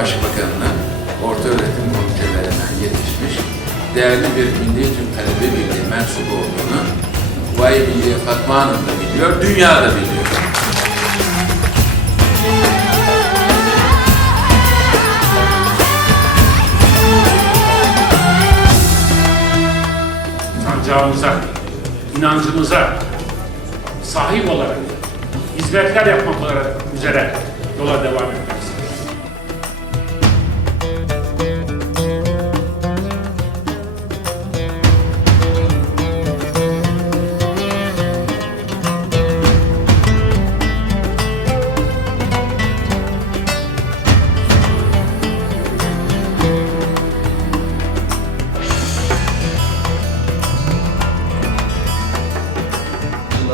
Başkanı'nın orta öğretim komitelerinden yetişmiş değerli bir Milli Türk Talebe Birliği mensubu olduğunu Vahiy Milliye Fatma Hanım da biliyor, dünya da biliyor. sancağımıza, inancımıza sahip olarak hizmetler yapmak olarak üzere yola devam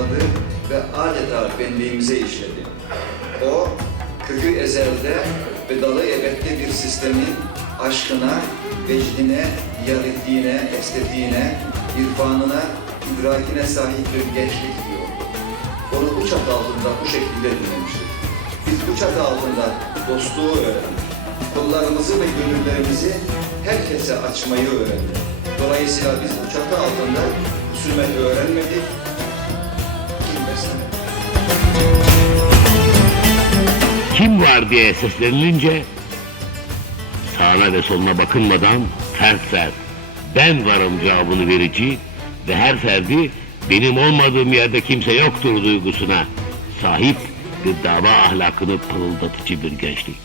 hatırladı ve adeta benliğimize işledi. O, kökü ezelde ve dalı ebette bir sistemin aşkına, vecdine, diyalektiğine, estetiğine, irfanına, idrakine sahip bir gençlik diyordu. Onu bu altında bu şekilde dinlemiştik. Biz bu altında dostluğu öğrendik. Kollarımızı ve gönüllerimizi herkese açmayı öğrendik. Dolayısıyla biz bu altında husumet öğrenmedik. Kim var diye seslenilince sağına ve soluna bakınmadan fert fert ben varım cevabını verici ve her ferdi benim olmadığım yerde kimse yoktur duygusuna sahip bir dava ahlakını pırıldatıcı bir gençlik.